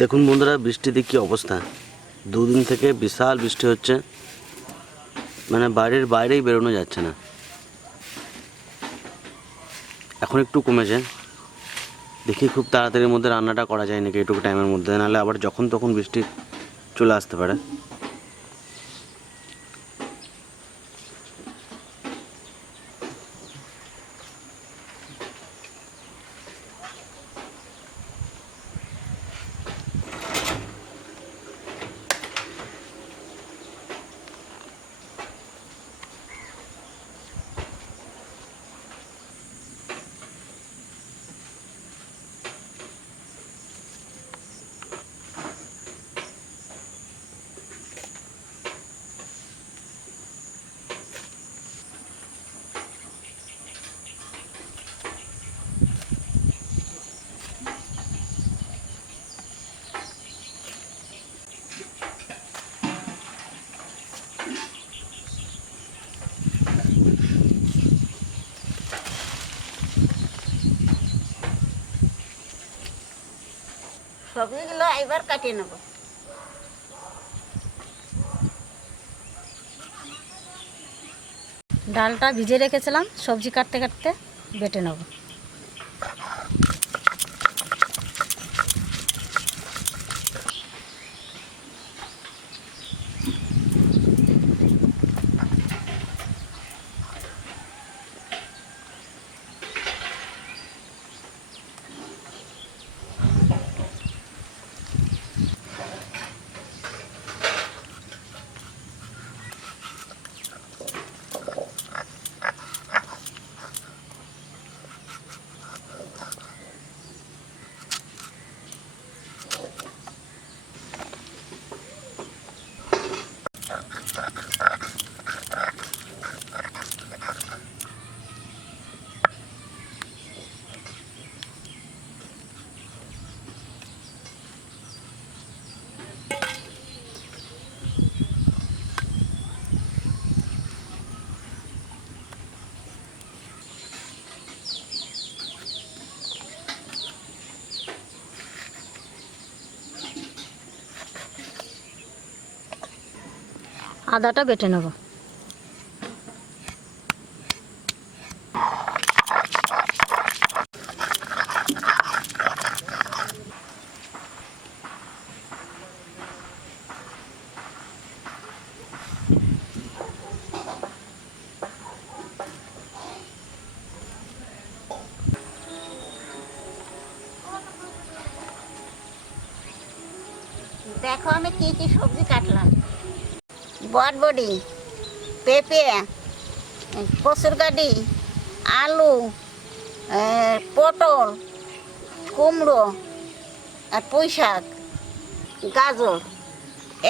দেখুন বন্ধুরা, বৃষ্টিতে কি অবস্থা। দুদিন থেকে বিশাল বৃষ্টি হচ্ছে, মানে বাড়ির বাইরেই বেরোনো যাচ্ছে না। এখন একটু কমেছে, দেখি খুব তাড়াতাড়ির মধ্যে রান্নাটা করা যায় নাকি এইটুকু টাইমের মধ্যে, নাহলে আবার যখন তখন বৃষ্টি চলে আসতে পারে। সবজিগুলো এবার কাটিয়ে নেব। ডালটা ভিজে রেখেছিলাম, সবজি কাটতে কাটতে বেটে নেব। আদাটা বেটে নেব। দেখো আমি কি কি সবজি কাটলাম। বটবডি, পেঁপে, কচুরগাঠি, আলু, পটল, কুমড়ো, আর পুঁই শাক, গাজর,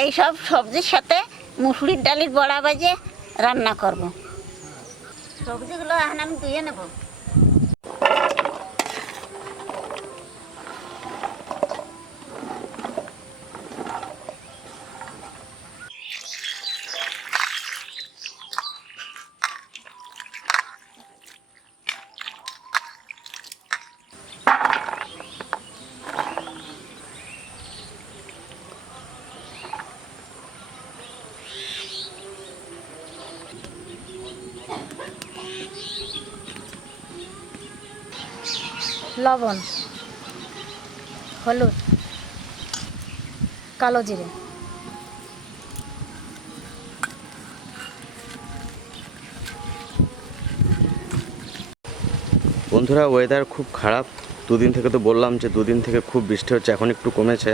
এইসব সবজির সাথে মুসুরির ডালের বড়া ভাজে রান্না করব। সবজিগুলো এখন আমি ধুয়ে নেব। লবণ, হলুদ, কালো জিরে। বন্ধুরা, ওয়েদার খুব খারাপ, দুদিন থেকে তো বললাম যে দুদিন থেকে খুব বৃষ্টি হচ্ছে, এখন একটু কমেছে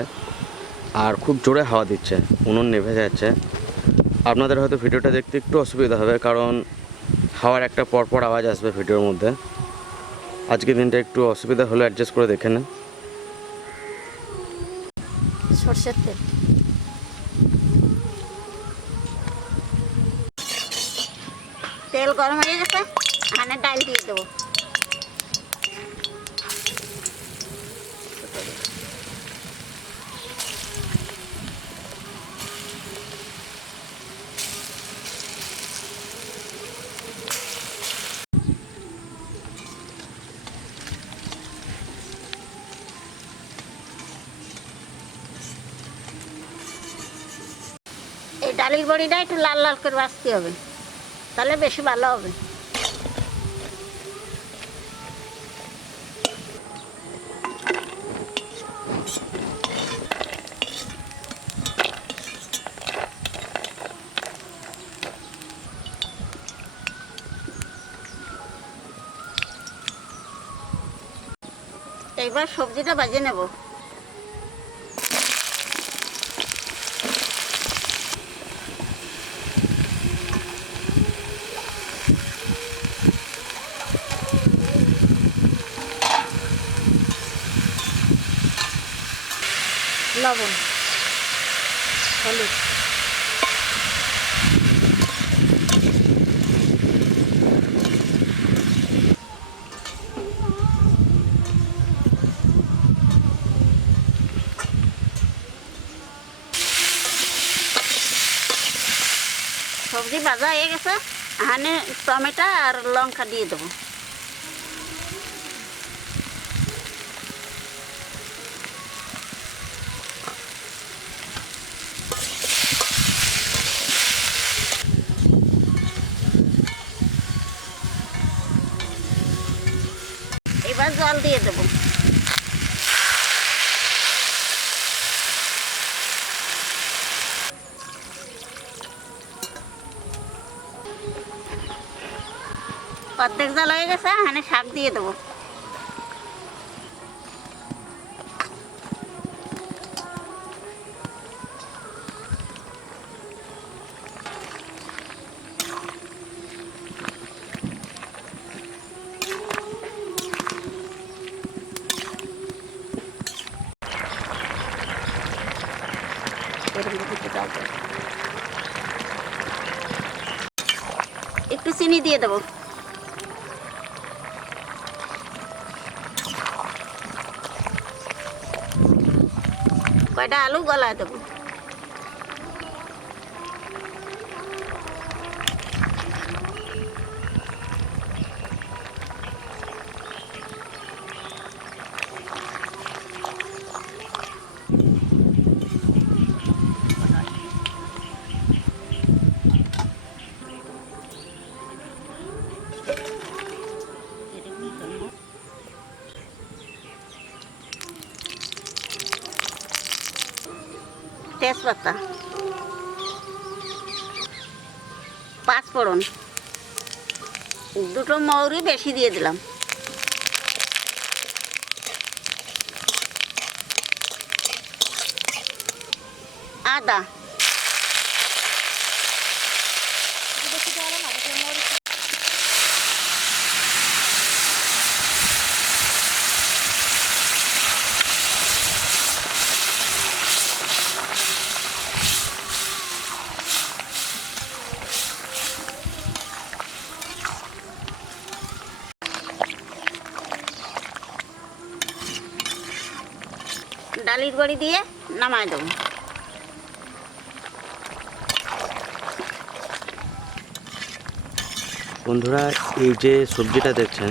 আর খুব জোরে হাওয়া দিচ্ছে, উনুন নেভে যাচ্ছে। আপনাদের হয়তো ভিডিওটা দেখতে একটু অসুবিধা হবে, কারণ হাওয়ার একটা পরপর আওয়াজ আসবে ভিডিওর মধ্যে। আজকে দিনটা একটু অসুবিধা হলে অ্যাডজাস্ট করে দেখে নেন। সর্ষের তেল, তেল গরম হয়ে গেছে, এখানে ডাল দিয়ে দেবো। এই ডালের বড়িটা একটু লাল লাল করে ভাজতে হবে, তাহলে বেশি ভালো হবে। এইবার সবজিটা ভাজে নেব। লবণ, হলুদ, সবজি ভাজা হয়ে গেছে, এখানে টমেটো আর লঙ্কা দিয়ে দেবো। এবার জল দিয়ে দেবো। অর্ধেক জল হয়ে গেছে, এখানে শাক দিয়ে দেবো। একটু চিনি দিয়ে দেবো। কয়টা আলু গলায় দেবো। তেজপাতা, পাঁচফোড়ন, দুটো মৌরি বেশি দিয়ে দিলাম, আদা, ডালির বড়ি দিয়ে নামাই দেবো। বন্ধুরা, এই যে সবজিটা দেখছেন,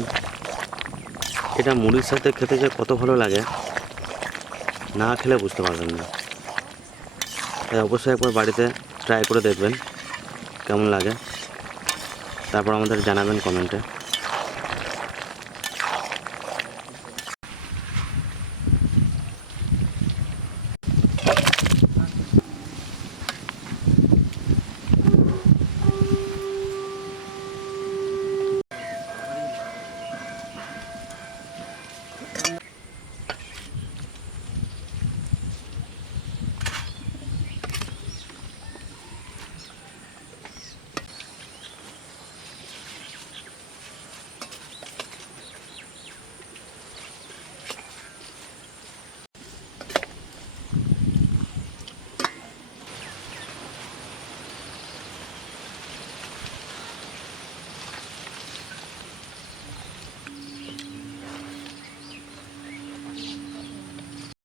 এটা মুড়ির সাথে খেতে যে কত ভালো লাগে না খেলে বুঝতে পারবেন না। তাই অবশ্যই একবার বাড়িতে ট্রাই করে দেখবেন কেমন লাগে, তারপর আমাদের জানাবেন কমেন্টে।